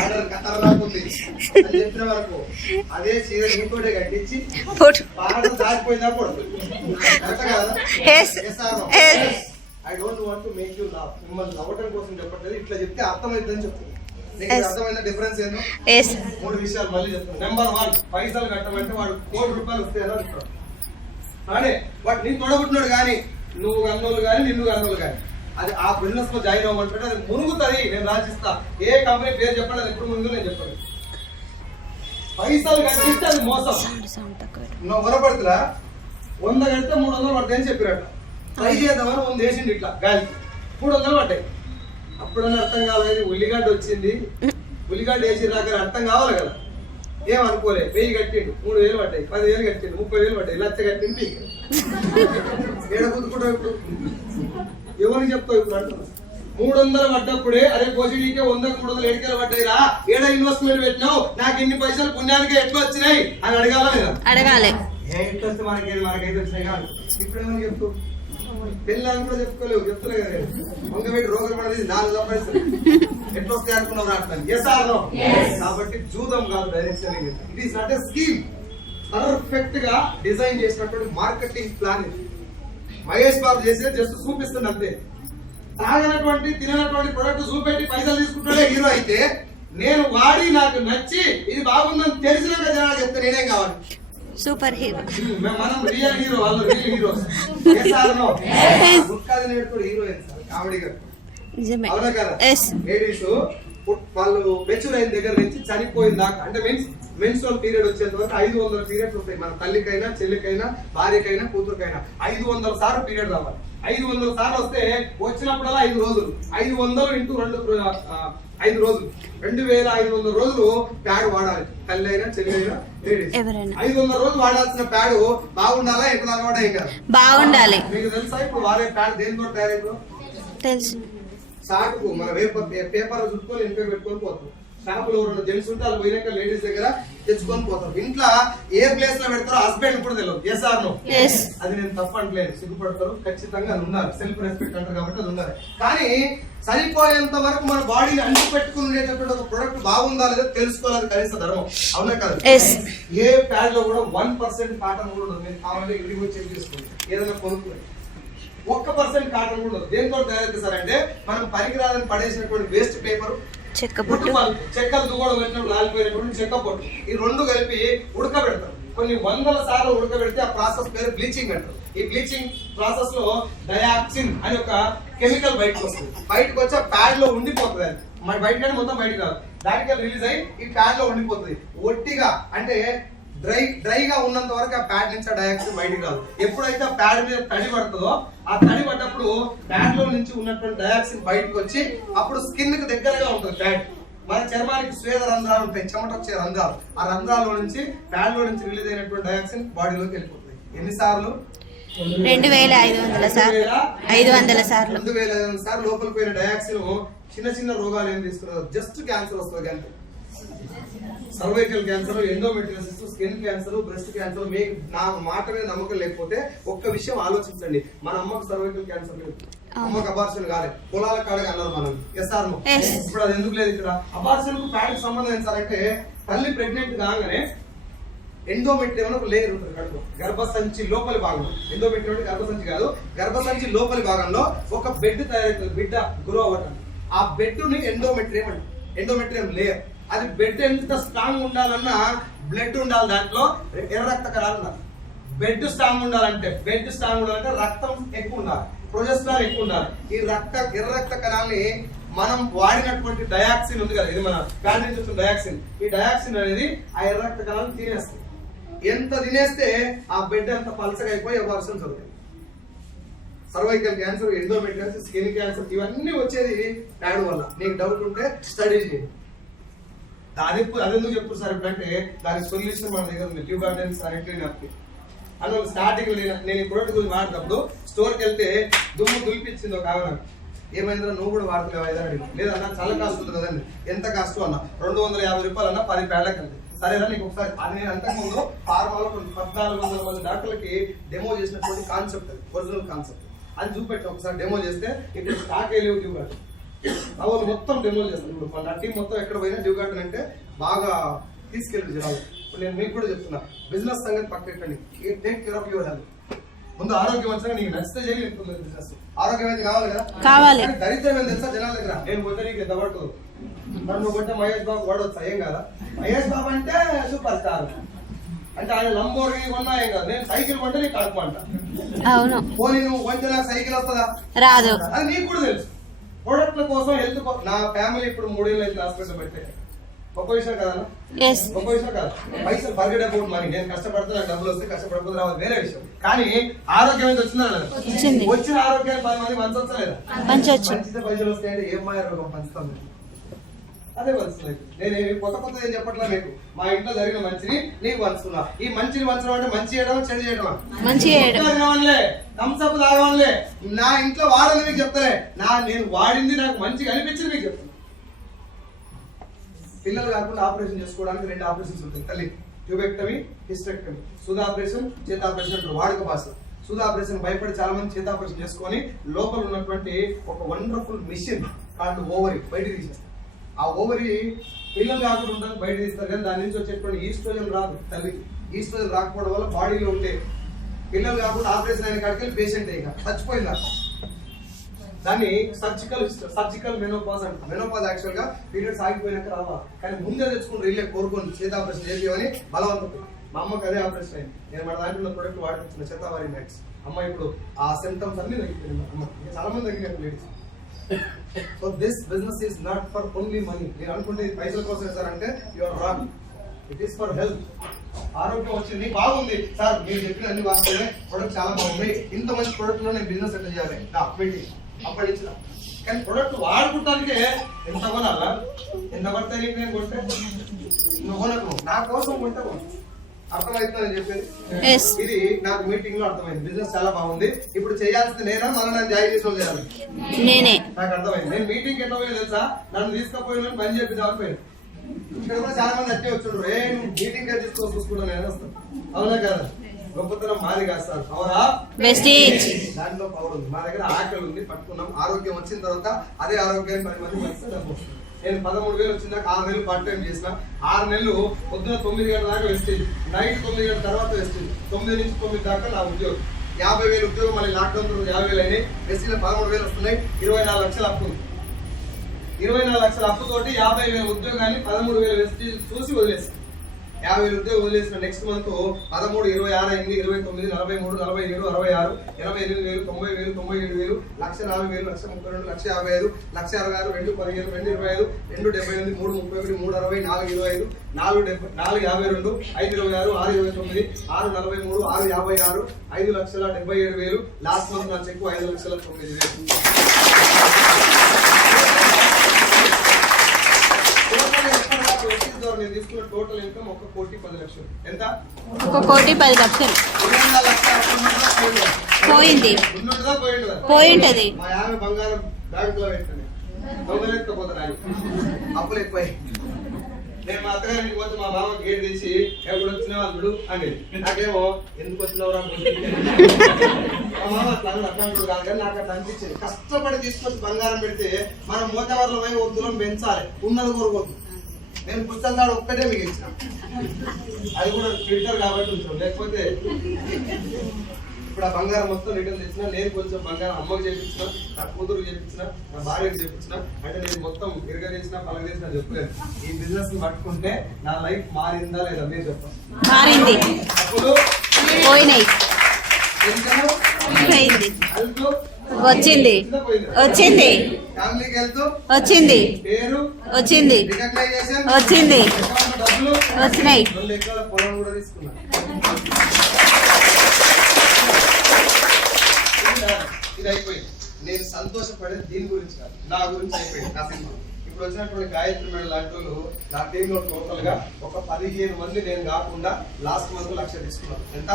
ఆర్డర్ ఖతర్నాక్ అని చెప్పిన వరకు అదే చీర ఇంకోటే కట్టించి ఆర్డర్ దాటిపోయిందా కూడా I don't want to make you love, మిమ్మల్ని నవ్వటం కోసం చెప్పట్లేదు, ఇట్లా చెప్తే అర్థమైందని చెప్తుంది. నీకు అర్థమైన డిఫరెన్స్ ఏందో 3 విషయాలు మళ్ళీ చెప్తాను. నెంబర్ 1, పైసలు కట్టమంటే వాడు ₹1,00,00,000 వస్తాయని చెప్తాడు. అదే వాడు నేను తొడగొట్టినాడు కానీ నువ్వు కన్నోళ్ళు కానీ నిన్ను కన్నోళ్ళు కానీ అది ఆ బిజినెస్ లో జాయిన్ అవ్వమంటే అది మునుగుతుంది. నేను రాసిస్తా, ఏ కంపెనీ పేరు చెప్పండి, అది ఎప్పుడు ముందు నేను చెప్పాను. పైసలు కట్టిస్తే అది మోసం. నువ్వు వరపడుతురా 100 కడితే 300 పడతాయి అని చెప్పినట్టు ట్రై చేద్దామని 100 వేసిండు ఇట్లా గాలికి 300 పడ్డాయి. అప్పుడన్నా అర్థం కావాలి, ఉల్లిగడ్డ వచ్చింది, ఉల్లిగడ్డ వేసి రాక అర్థం కావాలి కదా. ఏమనుకోలే, 1000 కట్టిండు, 3000 పడ్డాయి, 10,000 కట్టిండు, 30,000 పడ్డాయి, 1,00,000 కట్టింది. ఏడ కుదుకుంటావు ఇప్పుడు? ఎవరికి చెప్తావు ఇప్పుడు అంటున్నా? 300 పడ్డప్పుడే అరే కోసిడీకే 100కు 300 ఏడికెళ్ళ పడ్డాయిరా, ఏడా ఇన్వెస్ట్మెంట్ పెట్టినావు, నాకు ఇన్ని పైసలు పుణ్యానికి ఎట్లా వచ్చినాయి అని అడగాల లేదా? అడగాలి. ఎట్లా వస్తే మనకైతే వచ్చినాయి కాదు. ఇప్పుడు ఏమని చెప్తావు? పెళ్ళాన్ని కూడా చెప్పుకోలేవు, చెప్తున్నా కదా వంగబెట్టి రోగం పడేది 4 సంపాదిస్తారు. ఎట్లా వస్తాయి అనుకున్నావు రావట్లేదు. Yes or no? కాబట్టి జూదం కాదు direct selling. It is not a scheme. Perfect గా డిజైన్ చేసినటువంటి మార్కెటింగ్ ప్లాన్ ఇది. మహేష్ బాబు చేసే జస్ట్ చూపిస్తుంది అంతే. తాగనటువంటి తిననటువంటి ప్రొడక్ట్ చూపెట్టి పైసలు తీసుకుంటాడే హీరో అయితే, నేను వాడి నాకు నచ్చి ఇది బాగుందని తెలిసినాక జనాలు చెప్తే నేనేం కావాలి? Super hero. మనం రియల్ హీరో, వాళ్ళు రియల్ హీరోస్. గుట్కాది నేర్చుకోడు హీరోయిన్ సార్, కామెడీగా. అవునా కదా? లేడీస్ వాళ్ళు మెచ్యూర్ అయిన దగ్గర నుంచి చనిపోయిన దాకా, అంటే మీన్స్ మెన్స్ట్రువల్ పీరియడ్ వచ్చేంత వరకు 500 పీరియడ్స్ వస్తాయి. మన తల్లికైనా, చెల్లికైనా, భార్యకైనా, కూతురుకైనా 500 సార్లు పీరియడ్ రావాలి. 500 సార్లు వస్తే వచ్చినప్పుడల్లా 5 రోజులు. 500 ఇంటూ 5 రోజులు 2500 రోజులు ప్యాడ్ వాడాలి. తల్లి అయినా, చెల్లి అయినా, లేడీస్ 500 రోజులు వాడాల్సిన ప్యాడ్ బాగుండాలా? ఎప్పుడు అలవాటు అయ్యి కదా బాగుండాలి. మీకు తెలుసా ఇప్పుడు వాడే ప్యాడ్ దేనితో తయారైందో? తెలుసు. షార్ట్కు మన పేపర్ చుట్టుకొని ఇంట్లో పెట్టుకొని పోతాం. షాపులో ఉన్న జెంట్స్ ఉంటే వాళ్ళు పోయినాక లేడీస్ దగ్గర తెచ్చుకొని పోతారు. ఇంట్లో ఏ ప్లేస్ లో పెడతారో హస్బెండ్ కూడా తెలియదు. Yes or no? అది నేను తప్పు అంటలేదు, సిగ్గుపడతారు. ఖచ్చితంగా అది ఉండాలి, సెల్ఫ్ రెస్పెక్ట్ అంటారు కాబట్టి అది ఉండాలి. కానీ సరిపోయేంత వరకు మన బాడీని అంటి పెట్టుకుని ఉండేటటువంటి ఒక ప్రొడక్ట్ బాగుందా లేదా తెలుసుకోవాలి, కనీస ధర్మం. అవునా కాదు? ఏ ప్యాడ్ లో కూడా 1% కాటన్ కూడా ఉండదు. మీరు కావాలి ఇంటికి చెక్ చేసుకోండి. ఏదైనా కొనుక్కోండి, 1% కాటన్ కూడా ఉండదు. దేంతో తయారైతే సార్ అంటే మనం పనికిరాదని పడేసినటువంటి వేస్ట్ పేపర్, చెక్కలు దువ్వడం పెట్టినప్పుడు రాలిపోయినటువంటి చెక్క పొట్టు, ఈ 2 కలిపి ఉడకబెడతారు. కొన్ని 100 సార్లు ఉడకబెడితే ఆ ప్రాసెస్ పేరు బ్లీచింగ్ అంటారు. ఈ బ్లీచింగ్ ప్రాసెస్ లో డయాక్సిన్ అనే ఒక కెమికల్ బయటకు వస్తుంది. బయటకు వచ్చి ఆ ప్యాడ్ లో ఉండిపోతుంది. అది మన బయటకంటే మొత్తం బయటకు రాదు, దానికి రిలీజ్ అయ్యి ఈ ప్యాడ్ లో ఉండిపోతుంది. ఒట్టిగా అంటే డ్రైగా ఉన్నంత వరకు ఆ ప్యాడ్ నుంచి ఆ డయాక్సిన్ బయటకు రాదు. ఎప్పుడైతే ఆ ప్యాడ్ మీద తడి పడుతుందో, ఆ తడి పడ్డప్పుడు ప్యాడ్ లో నుంచి ఉన్నటువంటి డయాక్సిన్ బయటకు వచ్చి అప్పుడు స్కిన్ కి దగ్గరగా ఉంటుంది ప్యాడ్. మన చర్మానికి స్వేద రంధ్రాలు ఉంటాయి, చెమట వచ్చే రంధ్రాలు. ఆ రంధ్రాల్లో నుంచి ప్యాడ్ లో నుంచి రిలీజ్ అయినటువంటి డయాక్సిన్ బాడీలోకి వెళ్ళిపోతుంది. ఎన్నిసార్లు? 2500 సార్లు. 500 సార్లు. 2500 సార్లు లోపలికి పోయిన డయాక్సిన్ చిన్న చిన్న రోగాలు ఏం తీసుకున్నారు? జస్ట్ క్యాన్సర్ వస్తుంది అంతే. Cervical cancer, endometriosis, skin cancer, breast cancer. మీకు నా మాట మీద నమ్మకం లేకపోతే ఒక్క విషయం ఆలోచించండి. మన అమ్మకు సర్వైకల్ క్యాన్సర్ లేదు, అమ్మకు అబార్షన్ కాలేదు, పొలాల కాడగా అన్నారు మనం. Yes or no? ఇప్పుడు అది ఎందుకు లేదు? ఇక్కడ అబార్షన్ కు ప్యాడ్ సంబంధం ఏంటంటే, తల్లి ప్రెగ్నెంట్ కాగానే ఎండోమెట్రియం అని ఒక లేయర్ ఉంటుంది కడుపు, గర్భసంచి లోపలి భాగంలో. ఎండోమెట్రియం అంటే గర్భసంచి కాదు, గర్భసంచి లోపలి భాగంలో ఒక బెడ్ తయారవుతుంది బిడ్డ గ్రో అవ్వటం. ఆ బెడ్ ని ఎండోమెట్రియం అంటే, ఎండోమెట్రియం లేయర్. అది బెడ్ ఎంత స్ట్రాంగ్ ఉండాలన్నా బ్లడ్ ఉండాలి, దాంట్లో ఎర్ర రక్త కణాలు ఉండాలి. బెడ్ స్ట్రాంగ్ ఉండాలంటే రక్తం ఎక్కువ ఉండాలి, ప్రొజెస్ట్రాన్ ఎక్కువ ఉండాలి. ఈ ఎర్ర రక్త కణాలని మనం వాడినటువంటి డయాక్సిన్ ఉంది కదా, ఇది మన ప్యాడ్ నుంచి వచ్చిన డయాక్సిన్. ఈ డయాక్సిన్ అనేది ఆ ఎర్ర రక్త కణాలను తినేస్తుంది. ఎంత తినేస్తే ఆ బెడ్ అంత పలసగా అయిపోయి అబార్షన్ జరుగుతుంది. Cervical cancer, endometriosis, skin cancer ఇవన్నీ వచ్చేది ప్యాడ్ వల్ల. నీకు డౌట్ ఉంటే స్టడీ చేయండి. అదెందుకు చెప్తారు సార్ ఇప్పుడంటే దానికి సొల్యూషన్ మన దగ్గర ఉంది. ట్యూబ్ గార్డెన్స్ శానిటరీ నాప్కిన్ అని స్టార్టింగ్ నేను ఈ ప్రోడక్ట్ గురించి వాడినప్పుడు స్టోర్కి వెళ్తే దుమ్ము దులిపించింది ఒక ఆవిడ. ఏమైందో నువ్వు కూడా వాడుతున్నావు ఐదు అడిగి, లేదన్నా చాలా కాస్ట్ ఉంది కదండి. ఎంత కాస్ట్ అన్న? 250 రూపాయలు అన్న 10 ప్యాడ్లకి వెళ్తే. సరేనా నీకు ఒకసారి అది నేను అంతకుముందు ఫార్మాలో 1400 మంది డాక్టర్లకి డెమో చేసినటువంటి కాన్సెప్ట్, అది ఒరిజినల్ కాన్సెప్ట్. అది చూపెట్టి ఒకసారి డెమో చేస్తే ఇప్పుడు స్టాక్ వెళ్ళి ట్యూబ్ గార్డెన్ వాళ్ళు మొత్తం డెమో చేస్తారు. ఇప్పుడు మన టీం మొత్తం ఎక్కడ పోయినా ట్యూబ్ గార్డెన్ అంటే బాగా తీసుకెళ్ళి జనాలు. ఇప్పుడు నేను మీకు కూడా చెప్తున్నా, బిజినెస్ సంగతి పక్కెట్టండి, take care of your health. ముందు ఆరోగ్యం వచ్చాక నీకు నచ్చితే చేయాలి. బిజినెస్ ఆరోగ్యం అయితే కావాలి కదా, కావాలి. దరిద్రం ఏం తెలుసా జనాల దగ్గర? నేను పోతే నీకు ఎంత పడుతుంది, నన్ను కొట్టే మహేష్ బాబు వాడొచ్చా? ఏం కదా, మహేష్ బాబు అంటే సూపర్ స్టార్ అంటే ఆయన లంబోర్గిని కొన్నా ఏం కాదు. నేను సైకిల్ కొంటే నీకు కడుపు అంట. అవును, పోనీ నువ్వు కొంటే నాకు సైకిల్ వస్తుందా? రాదు. అది నీకు కూడా తెలుసు. ప్రొడక్ట్ల కోసం హెల్త్ నా ఫ్యామిలీ ఇప్పుడు 3 ఏళ్ళు అయితే హాస్పిటల్ పెట్టే. గొప్ప విషయం కదా, గొప్ప విషయం కాదు. పైసలు ఫర్గెట్ అబౌట్ మనీ. నేను కష్టపడితే నాకు డబ్బులు వస్తే, కష్టపడకపోతే రావాలి, వేరే విషయం. కానీ ఆరోగ్యం అయితే వచ్చిందా? వచ్చిన ఆరోగ్యాన్ని 10 మంది పంచొచ్చా లేదా? పంచితే పైసలు వస్తాయంటే ఏం మాయ రోగం పంచుతాం. అదే పంచుతున్నాయి. నేను కొత్త ఏం చెప్పట్లా మీకు. మా ఇంట్లో జరిగిన మంచిని నీకు పంచుతున్నా. ఈ మంచిని పంచడం అంటే మంచి చేయడం, చెడు చేయడం. తినవనిలే, థమ్స్అప్ తాగవనిలే, నా ఇంట్లో వాడని మీకు చెప్తలే. నేను వాడింది నాకు మంచిగా అనిపించింది మీకు చెప్తున్నా. పిల్లలు కాకుండా ఆపరేషన్ చేసుకోవడానికి 2 ఆపరేషన్స్ ఉంటాయి తల్లి. Tubectomy, hysterectomy. సుధా ఆపరేషన్, చేత ఆపరేషన్ అంటారు వాడుక భాష. సుధా ఆపరేషన్ భయపడి చాలా మంది చేత ఆపరేషన్ చేసుకొని లోపల ఉన్నటువంటి ఒక వండర్ఫుల్ మిషన్ కాళ్ళు ఓవరీ బయట తీసేస్తారు. ఆ ఓవరీ పిల్లలు కాకుండా ఉండడానికి బయట తీస్తారు, కానీ దాని నుంచి వచ్చేటువంటి ఈస్ట్రోజన్ రాదు తల్లికి. ఈస్ట్రోజన్ రాకపోవడం వల్ల బాడీలో ఉండే పిల్లలు కాకుండా ఆపరేషన్ అయిన కాడికి పేషెంట్ ఇక చచ్చిపోయిందా. దాన్ని సర్జికల్ మెనోపాజ్ అంటారు. మెనోపాజ్ యాక్చువల్ గా పీరియడ్స్ ఆగిపోయినాక రావాలి, కానీ ముందే తెచ్చుకుని రిలే కోరుకొని చేత ఆపరేషన్ చేయమని బలవంతం. మా అమ్మకి అదే ఆపరేషన్ అయింది. నేను మన దాంట్లో ప్రొడక్ట్ వాడుతున్న శతావారి మ్యాక్స్. అమ్మ ఇప్పుడు ఆ సిమ్టమ్స్ అన్ని తగ్గిపోయింది. అమ్మ చాలా మంది తగ్గినారు ladies. So this business is not for only money. మీరు అనుకుంటే పైసల కోసం వేస్తారంటే your wrong. It is for health. ఆరోగ్యం వచ్చింది బాగుంది సార్, మీరు చెప్పిన అన్ని వాస్తవమే, ప్రొడక్ట్ చాలా బాగుంది, ఇంత మంచి ప్రొడక్ట్ లో నేను బిజినెస్ ఎట్లా చేయాలి అప్పటి ఇచ్చిన. కానీ ప్రొడక్ట్ వాడుకుంటానికే ఎంత కొనాలా, ఎంత పడతాయి నీకు నేను కొంటే నువ్వు కొనకు, నా కోసం కొంటే అర్థమవుతుందని చెప్పేది. ఇది నాకు మీటింగ్ లో అర్థమైంది. బిజినెస్ చాలా బాగుంది. ఇప్పుడు చేయాల్సింది నేనా మనం నన్ను జాయిన్ చేసి చేయాలి నేనే. నాకు అర్థమైంది. నేను మీటింగ్ ఎట్లా పోయింది తెలుసా, నన్ను తీసుకుపోయిన పని చెప్పి దానిపోయాను. ఇక్కడ కూడా చాలా మంది అట్టే వచ్చుండ్రు, ఏ నువ్వు మీటింగ్ గా తీసుకో చూసుకుంటా నేను వస్తాను. అవునా కదా, గొప్పతనం మాది కాదు సార్, పవరా దాంట్లో పవర్ ఉంది. మా దగ్గర ఆకలి ఉంది, పట్టుకున్నాం. ఆరోగ్యం వచ్చిన తర్వాత అదే ఆరోగ్యాన్ని 10 మంది మంచి. నేను 13,000 వచ్చిందాక 6 నెలలు పార్ట్ టైం చేసిన. 6 నెలలు పొద్దున 9 గంటల దాకా వేస్తుంది, నైట్ 9 గంటల తర్వాత వేస్తుంది. 9 నుంచి 9 దాకా నా ఉద్యోగం. 50,000 ఉద్యోగం, మళ్ళీ లాక్డౌన్ తర్వాత 50,000 అయినాయి. ఎస్సీలో 13,000 వస్తున్నాయి. 24 లక్షలు అప్పు ఉంది. 24 లక్షల అప్పుతోటి 50,000 ఉద్యోగాన్ని 13,000 వేసి చూసి వదిలేస్తాను. 50,000 ఉద్యోగం వదిలేసిన నెక్స్ట్ మంత్ 13, 26 అయింది, 29, 43, 47, 66, 88,000, 90,000, 97,000, 1,40,000, 1,32, 1,55,000, 1,66, 2, 15, 2, 25, 2, 78, 3, 31, 3, 60, 4, 25, 4, 52, 5, 26, 6, 29, 6, 43, 6, 56, 5,77,000. లాస్ట్ మంత్ నా చెక్ 5,09,000. నేను తీసుకున్న టోటల్ ఇన్కమ్ 1,10,00,000. ఎంత? 1,10,00,000 పోయింది. పోయింటది. మా ఆమె బంగారం బ్యాంక్ లో పెట్టండి, దొంగలేకపోతున్నాయి, అప్పులు ఎక్కువ. నేను మా అత్తగారికి పోతే మా మామ గేట్ తీసి ఎప్పుడు వచ్చినా వాళ్ళు అనేది. నాకేమో ఎందుకు వచ్చినవరా మా మామ అట్లా అంటాడు కాదు, కానీ నాకు అట్లా అనిపించింది. కష్టపడి తీసుకొచ్చి బంగారం పెడితే మనం మోతవర్లమై వద్దులను పెంచాలి, ఉన్నది కోరుకోవద్దు. నేను పుస్తకాలు ఒక్కటే మీకు ఇచ్చిన, అది కూడా ఫిల్టర్ కాబట్టి ఉంచాం. లేకపోతే ఇప్పుడు ఆ బంగారం మొత్తం రిటర్న్ తెచ్చిన. నేను కొంచెం బంగారం అమ్మకు చేపించిన, నా కూతురు చేపించిన, నా భార్యకు చేపించిన. అంటే నేను మొత్తం ఇరగదీసిన పలగదీసిన చెప్పలేదు. ఈ బిజినెస్ ని పట్టుకుంటే నా లైఫ్ మారిందా లేదా మీరు చెప్పండి. మారింది. అప్పుడు పోయినాయి, వచ్చింది వచ్చింది ఫ్యామిలీకి హెల్త్ వచ్చింది, పేరు వచ్చింది, రికగ్నైజేషన్ వచ్చింది, డబ్బులు వచ్చినాయి. 2 ఎకరాల పొలం కూడా తీసుకున్నా. ఇది అయిపోయింది. నేను సంతోషపడేది దీని గురించి కాదు, నా గురించి అయిపోయింది. నా సినిమా ఇప్పుడు వచ్చినటువంటి గాయత్రి మేడ లాంటి వాళ్ళు నా టీమ్ లో టోటల్ గా ఒక 15 మంది నేను కాకుండా లాస్ట్ మంత్ 1,00,000 తీసుకున్నారు. ఎంత?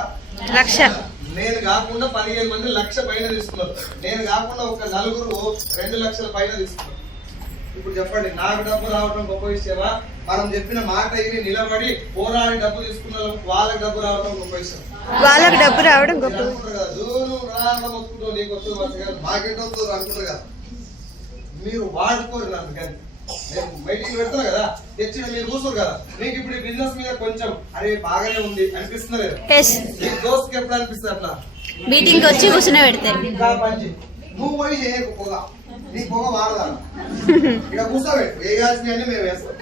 1,00,000. నేను కాకుండా 15 మంది 1,00,000 పైన తీసుకున్నారు. నేను కాకుండా ఒక 4 2 లక్షల పైన తీసుకున్నారు. ఇప్పుడు చెప్పండి, నాకు డబ్బు రావడం గొప్ప విషయమా? మనం చెప్పిన మాట ఇది నిలబడి పోరాడి డబ్బు తీసుకున్న వాళ్ళకి డబ్బు రావడం గొప్ప విషయం. వాళ్ళకి డబ్బు రావడం గొప్ప నీకు వస్తుంది, మాకేంటో అనుకుంటారు కదా. మీరు వాడుకోరు నన్ను, కానీ నేను బయటికి పెడతాను కదా, తెచ్చిన మీరు కూర్చోరు కదా. మీకు ఇప్పుడు ఈ బిజినెస్ మీద కొంచెం అరే బాగానే ఉంది అనిపిస్తుంది లేదు? దోస్తుకి ఎప్పుడు అనిపిస్తుంది అట్లా? మీటింగ్ వచ్చి కూర్చుని పెడతారు. నువ్వు పోయి చేయకు పొగ, నీ పొగ వాడదా ఇక్కడ కూర్చోబెట్టు, వేయాల్సిన అన్ని మేము వేస్తాం.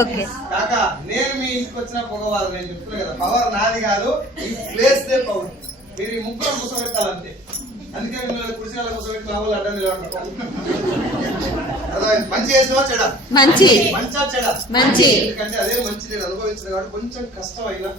ఓకే కాక నేను మీ ఇంటికి వచ్చిన పొగ వాడు. నేను చెప్తున్నా కదా, పవర్ నాది కాదు, ఈ ప్లేస్ దే పవర్. మీరు ఈ ముగ్గురు కూర్చోబెట్టాలంతే. అందుకే మిమ్మల్ని కుర్చీల కూర్చోబెట్టి మా వాళ్ళు అడ్డం నిలబడతాం. మంచి చేసినా చెడ, మంచి మంచా చెడ మంచి. ఎందుకంటే అదే మంచి నేను అనుభవించిన కాబట్టి కొంచెం కష్టమైనా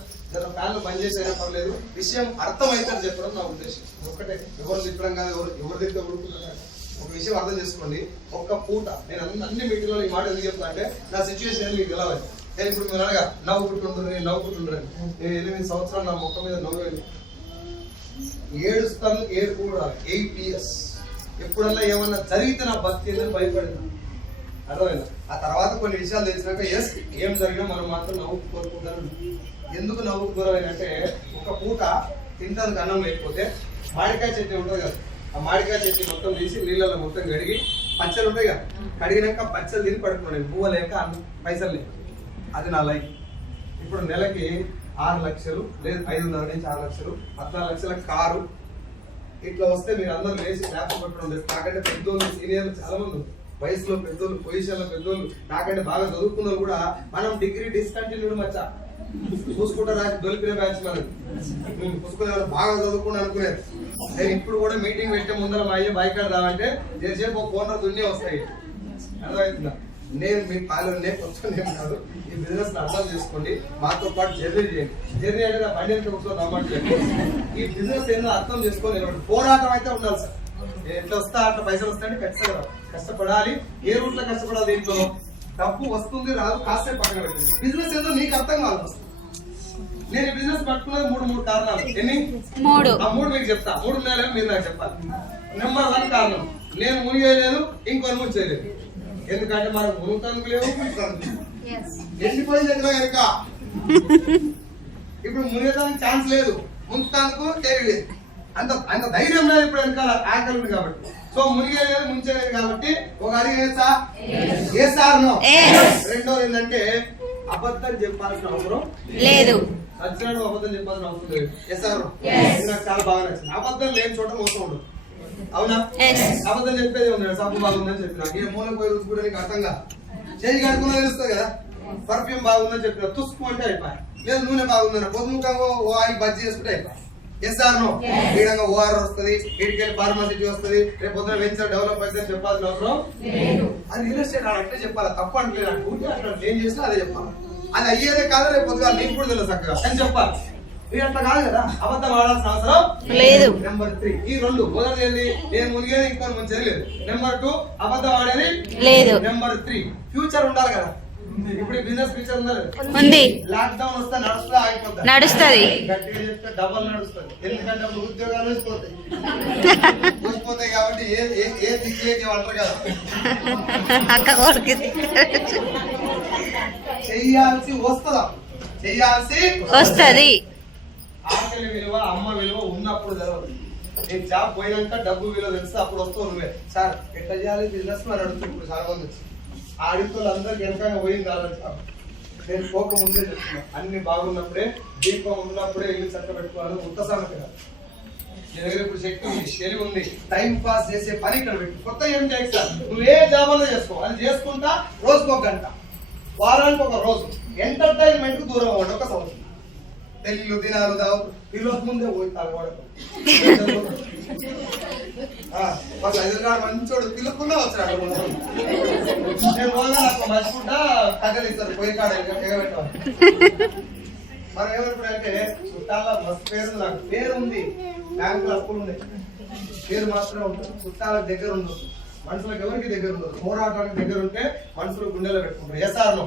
ఫ్యాన్లు బంద్ చేసైనా పర్లేదు, విషయం అర్థమైతే చెప్పడం నా ఉద్దేశం. ఒక్కటే ఎవరు తిప్పడం కాదు, ఎవరు తింటే ఊరుకుంటున్నారు. ఒక విషయం అర్థం చేసుకోండి. ఒక్క పూట నేను అన్ని మీటింగ్లో ఈ మాట ఎందుకు చెప్తా అంటే నా సిచ్యువేషన్ మీకు తెలవాలి. నేను ఇప్పుడు మీరు అనగా నవ్వుకుంటుండ్రని నేను 8 సంవత్సరాలు నా మొక్క మీద నవ్వేది. 7 స్థానం 7 కూడా 8 years. ఎప్పుడల్లా ఏమన్నా జరిగితే నా బతికి భయపడింది. అర్థమైందా? ఆ తర్వాత కొన్ని విషయాలు తెలిసినాక ఎస్ ఏం జరిగినా మనం మాత్రం నవ్వుకు కోరుకుంటాను. ఎందుకు నవ్వుకు కోరమైనంటే ఒక పూట తింటానికి అన్నం లేకపోతే మామిడికాయ చట్నీ ఉంటుంది కదా, ఆ మామిడికాయ చట్నీ మొత్తం తీసి నీళ్ళలో మొత్తం కడిగి పచ్చలు ఉంటాయి కదా, కడిగినాక పచ్చలు తిని పడుకున్నాను పువ్వు లేక పైసలు లేక. అది నా లైఫ్. ఇప్పుడు నెలకి 6 లక్షలు లేదు 5.5 నుంచి 6 లక్షలు 14 లక్షల కారు ఇట్లా వస్తే మీరు అందరూ లేచి జ్ఞాపకం పెట్టడం లేదు. నాకంటే పెద్దోళ్ళు సీనియర్లు చాలా మంది ఉన్నారు, వయసులో పెద్దోళ్ళు, పొజిషన్లో పెద్దోళ్ళు, నాకంటే బాగా చదువుకున్న కూడా మనం డిగ్రీ డిస్కంటిన్యూడ్ మచ్చా చూసుకుంటా రాసి దొలిపిన బ్యాచ్ మనం చూసుకునే బాగా చదువుకుని అనుకునేది. నేను ఇప్పుడు కూడా మీటింగ్ పెట్టే ముందర మా అయ్యే బైక్ రావంటే చేసేపు ఒక కోనర్ దున్నే వస్తాయి. అర్థమవుతుందా? నేను మీ పాలనే కొంచెం నేను కాదు, ఈ బిజినెస్ అర్థం చేసుకోండి, మాతో పాటు జర్నీ చేయండి. జర్నీ అంటే నా బండి కూర్చొని రమ్మంటే ఈ బిజినెస్ ఏందో అర్థం చేసుకొని పోరాటం అయితే ఉండాలి సార్. ఎట్లా వస్తా అట్లా పైసలు వస్తాయంటే ఖచ్చితంగా కష్టపడాలి. ఏ రూట్ లో కష్టపడాలి, దీంట్లో డబ్బు వస్తుంది రాదు కాసేపు పక్కన పెట్టండి. బిజినెస్ ఏదో నీకు అర్థం కాదు. నేను ఈ బిజినెస్ పట్టుకున్నది మూడు కారణాలు. ఎన్ని? 3. ఆ 3 మీకు చెప్తా. 3 ఉన్నాయో మీరు నాకు చెప్పాలి. నెంబర్ 1 కారణం, నేను మునిగేయలేదు, ఇంకొని ముంచేయలేదు. ఎందుకంటే మనకు మునుగుతానికి లేవు, ఎండిపోయింది కనుక ఇప్పుడు మునిగడానికి ఛాన్స్ లేదు, ముంచుతానికి తెలియలేదు. అంత ధైర్యం లేదు ఇప్పుడు వెనకాల యాంకర్ ఉంది కాబట్టి. సో మునిగేలేదు ముంచలేదు కాబట్టి ఒక అడిగి ఏసారు. రెండోది ఏంటంటే అబద్ధం చెప్పాల్సిన అవసరం లేదు. సత్యనారాయణ అబద్ధం చెప్పాల్సిన అవసరం లేదు. ఎస్ఆర్ నాకు చాలా బాగా నచ్చింది. అబద్ధం లేని చోట మోసం ఉండదు. అవునా? అబద్ధం చెప్పేది ఉన్నాడు, సబ్బు బాగుందని చెప్పిన ఏ మూల పోయి రుచుకుంటే నీకు అర్థం కాదు. చేయి కడుకున్నా తెలుస్తుంది కదా, పర్ఫ్యూమ్ బాగుందని చెప్పిన తుసుకు అంటే అయిపోయి, లేదు నూనె బాగుందని పొద్దుముఖంగా ఓ ఆయిల్ బజ్జీ చేసుకుంటే అయిపోయి. ఎస్ఆర్ నో ఈడంగా ఓఆర్ వస్తుంది, ఈడికెళ్ళి ఫార్మాసిటీ వస్తుంది, రేపు పొద్దున వెంచర్ డెవలప్ అయితే చెప్పాల్సిన అవసరం అది రియల్ ఎస్టేట్ అట్లే చెప్పాలి. తప్పు అంటే అట్లా ఏం చేసినా అదే చెప్పాలి. అది అయ్యేదే కాదు, రేపు పొద్దుగా నీకు కూడా తెలుసు చక్కగా అని చెప్పాలి. ఇది అట్లా కాదు కదా, అబద్ధం ఆడాల్సిన అవసరం లేదు. నెంబర్ 3 ఈ 2. మొదటి ఏంది, నేను మునిగేది ఇంకొని ముందు చేయలేదు. నెంబర్ 2 అబద్ధం ఆడేది లేదు. నెంబర్ 3 ఫ్యూచర్ ఉండాలి కదా. ఇప్పుడు బిజినెస్ ఫ్యూచర్ ఉంది. లాక్ డౌన్ వస్తే నడుస్తా ఆగిపోతుంది, నడుస్తుంది గట్టిగా చెప్తే డబల్ నడుస్తుంది. ఎందుకంటే అప్పుడు ఉద్యోగాలు పోతాయి కాబట్టి ఏ దిక్కు అంటారు కదా, చెయ్యాల్సి వస్తుందా, చెయ్యాల్సి వస్తుంది. ఆకలి విలువ అమ్మ విలువ ఉన్నప్పుడు తెలవదు. నేను జాబ్ పోయినాక డబ్బు విలువ తెలిస్తే అప్పుడు వస్తావు నువ్వే. సార్ ఎట్లా చేయాలి బిజినెస్ అని అడుగుతుంది. ఇప్పుడు చాలా మంది వచ్చి ఆడితో అందరికి వెనక పోయింది కావాలి. నేను పోక ముందే చెప్తున్నా, అన్ని బాగున్నప్పుడే దీపం ఉన్నప్పుడే ఇల్లు చక్క పెట్టుకోవాలని ఉత్తసానత కాదు. నీ దగ్గర ఇప్పుడు శక్తి ఉంది, తెలివి ఉంది, టైం పాస్ చేసే పని ఇక్కడ పెట్టు. కొత్త ఏం చేయకు సార్, నువ్వు ఏ జాబ్ అన్నా చేసుకో, అది చేసుకుంటా రోజుకు 1 గంట, వారానికి 1 రోజు ఎంటర్టైన్మెంట్ కు దూరం అవ్వండి. 1 సంవత్సరం పెళ్లిళ్ళు దినాలు దావు పిల్లలకు ముందే పోయి తాగడం. మంచోడు పిల్లకుండా వచ్చాడు. నేను పోగా నాకు మర్చిపోతా తగలిస్తారు పోయి కాడ ఎగబెట్టాలి. మనం ఏమనుకుంటే చుట్టాల మస్తు పేరు, నాకు పేరు ఉంది, బ్యాంకులు అప్పులు ఉన్నాయి, పేరు మాత్రమే ఉంటుంది. చుట్టాలకు దగ్గర ఉండదు, మనుషులకు ఎవరికి దగ్గర ఉండదు. పోరాటానికి దగ్గర ఉంటే మనుషులు గుండెలో పెట్టుకుంటారు. ఎస్ఆర్లో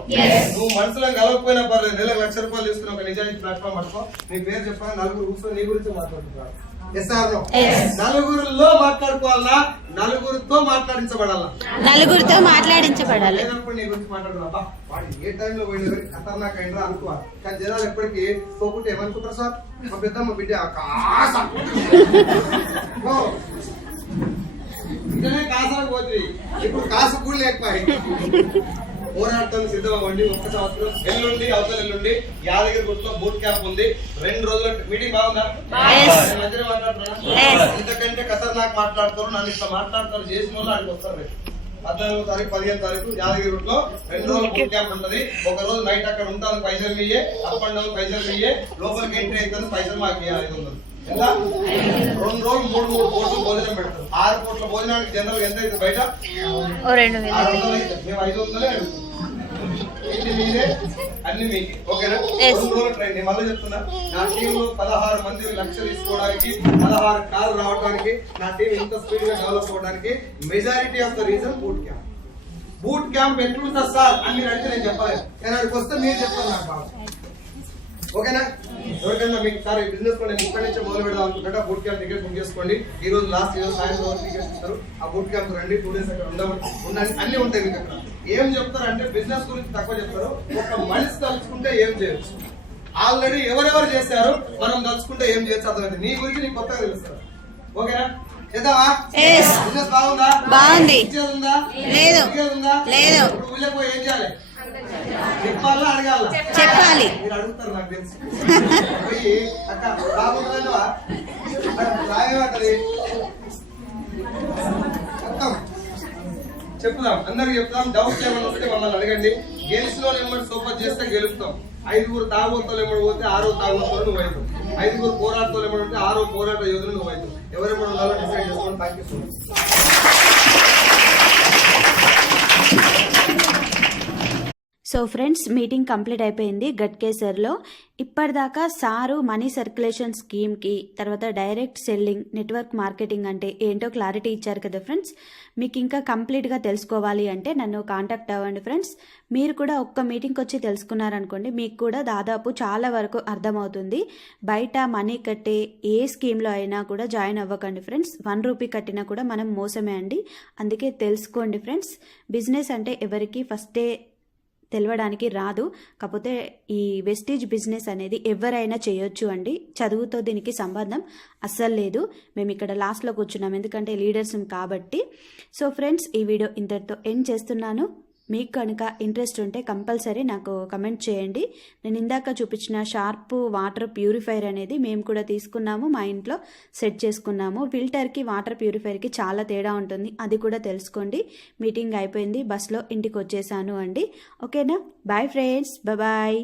నువ్వు మనుషులను కలవకపోయినా పర్లేదు, నెలకు ₹1,00,000 తీసుకుని ఒక నిజానికి ప్లాట్ఫామ్ పట్టుకో, నీ పేరు చెప్పాలి, 4 కూర్చొని నీ గురించి మాట్లాడుతున్నారు. ఎస్ఆర్లో నలుగురిలో మాట్లాడుకోవాలా, నలుగురితో మాట్లాడించబడాలా, నలుగురితో మాట్లాడించబడాలి. లేనప్పుడు నీ గురించి మాట్లాడుతున్నా వాడు ఏ టైంలో పోయిన ఖతర్నాక్ అయినరా అనుకోవాలి. కానీ జనాలు ఎప్పటికీ పోకుంటే ఏమనుకుంటారు సార్, మా పెద్దమ్మ బిడ్డ ఇదనే కాసాలకు పోతుంది. ఇప్పుడు కాసు కూడా లేకపోయి పోరాటం సిద్ధం అవ్వండి. 1 సంవత్సరం ఎల్లుండి అవతల ఎల్లుండి యాదగిరి గుట్లో బూట్ క్యాంప్ ఉంది. 2 రోజుల మీటింగ్ బాగుందా? మధ్యలో మాట్లాడుతున్నా, ఇంతకంటే ఖతర్నాక్ మాట్లాడతారు, నన్ను ఇట్లా మాట్లాడతారు చేసిన వాళ్ళు అక్కడికి వస్తారు. రేపు 14వ తారీఖు 15వ తారీఖు యాదగిరి గుట్లో 2 రోజుల బూట్ క్యాంప్ ఉంటది. 1 రోజు నైట్ అక్కడ ఉంటాను, పైసలు మీయే, అప్ అండ్ డౌన్ పైసలు మీయే, లోపలికి ఎంట్రీ అవుతుంది, పైసలు మాకు 500. ఎలా 2 రోజులు 3 కోట్లు భోజనం పెడతారు. 6 కోట్ల భోజనానికి జనరల్ ఎంత అయితే బయట 600 అయితే, మేము 500 అడుగుతాం. ఇంటి మీదే అన్ని మీకు ఓకేనా? 2 రోజులు ట్రైన్. నేను మళ్ళీ చెప్తున్నా, నా టీంలో 16 మంది లక్ష్యం తీసుకోవడానికి, 16 కార్లు రావడానికి, నా టీం ఇంత స్పీడ్ గా డెవలప్ అవడానికి majority of the reason boot camp. Boot camp ఎట్లుంటుంది సార్ అన్ని అడిగితే నేను చెప్పలేదు, నేను అక్కడికి వస్తే మీరు చెప్తాను నాకు బాగా. ఓకేనా? ఎవరికైనా మీకు సార్ ఈ బిజినెస్ లో నేను ఇక్కడి నుంచి మొదలు పెడదాం అనుకుంటా బూట్ క్యాంప్ టికెట్ బుక్ చేసుకోండి. ఈ రోజు లాస్ట్ ఈరోజు సాయంత్రం టికెట్ ఇస్తారు. ఆ బూట్ క్యాంప్ రండి, 2 డేస్ అక్కడ ఉండండి, అన్ని ఉంటాయి మీకు అక్కడ. ఏం చెప్తారు అంటే బిజినెస్ గురించి తక్కువ చెప్తారు, ఒక మనిషి తలుచుకుంటే ఏం చేయొచ్చు. ఆల్రెడీ ఎవరెవరు చేశారు, మనం తలుచుకుంటే ఏం చేస్తే అర్థమైంది. నీ గురించి నీకు కొత్తగా తెలుస్తుంది. ఓకేనా? చేద్దామా? బిజినెస్ బాగుందా? బాగుంది. ఉందా? లేదు. ఉందా? లేదు. ఇప్పుడు ఊళ్ళో పోయి ఏం చేయాలి? చెప్పాలా అడగాల? చెప్పాలి. మీరు అడుగుతారు నాకు తెలుసు. పోయి అక్క బాగుంటుందా రాయమంటది చెప్తాం, అందరికి చెప్తాం. డౌట్స్ ఏమైనా వస్తే మమ్మల్ని అడగండి. గెలిచిన వాళ్ళు ఏమన్నా సూపర్ చేస్తే గెలుస్తాం. 5 తాగుబోతులు ఏమన్నా పోతే 6వ తాగుబోతులు నువ్వు అవుతావు. 5 పోరాటలు ఏమన్నా ఉంటే 6వ పోరాట యోధులు నువ్వు అవుతావు. ఎవరేమన్నా ఉండాలో డిసైడ్ చేసుకోండి. Thank you so much. So friends, meeting complete అయిపోయింది గట్కేసర్లో. ఇప్పటిదాకా సారు మనీ సర్క్యులేషన్ స్కీమ్కి, తర్వాత డైరెక్ట్ సెల్లింగ్, నెట్వర్క్ మార్కెటింగ్ అంటే ఏంటో క్లారిటీ ఇచ్చారు కదా ఫ్రెండ్స్. మీకు ఇంకా కంప్లీట్గా తెలుసుకోవాలి అంటే నన్ను కాంటాక్ట్ అవ్వండి ఫ్రెండ్స్. మీరు కూడా ఒక్క మీటింగ్కి వచ్చి తెలుసుకున్నారనుకోండి, మీకు కూడా దాదాపు చాలా వరకు అర్థమవుతుంది. బయట మనీ కట్టే ఏ స్కీమ్లో అయినా కూడా జాయిన్ అవ్వకండి ఫ్రెండ్స్. 1 రూపీ కట్టినా కూడా మనం మోసమే అండి. అందుకే తెలుసుకోండి ఫ్రెండ్స్. బిజినెస్ అంటే ఎవరికి ఫస్టే తెలవడానికి రాదు. కాకపోతే ఈ వెస్టేజ్ బిజినెస్ అనేది ఎవరైనా చేయొచ్చు అండి. చదువుతో దీనికి సంబంధం అస్సలు లేదు. మేము ఇక్కడ లాస్ట్లో కూర్చున్నాం ఎందుకంటే లీడర్స్ కాబట్టి. సో ఫ్రెండ్స్, ఈ వీడియో ఇంతటితో ఎండ్ చేస్తున్నాను. మీకు కనుక ఇంట్రెస్ట్ ఉంటే కంపల్సరీ నాకు కమెంట్ చేయండి. నేను ఇందాక చూపించిన షార్ప్ వాటర్ ప్యూరిఫైర్ అనేది మేము కూడా తీసుకున్నాము, మా ఇంట్లో సెట్ చేసుకున్నాము. ఫిల్టర్కి వాటర్ ప్యూరిఫైర్కి చాలా తేడా ఉంటుంది, అది కూడా తెలుసుకోండి. మీటింగ్ అయిపోయింది, బస్లో ఇంటికి వచ్చేసాను అండి. ఓకేనా? Bye friends, bye.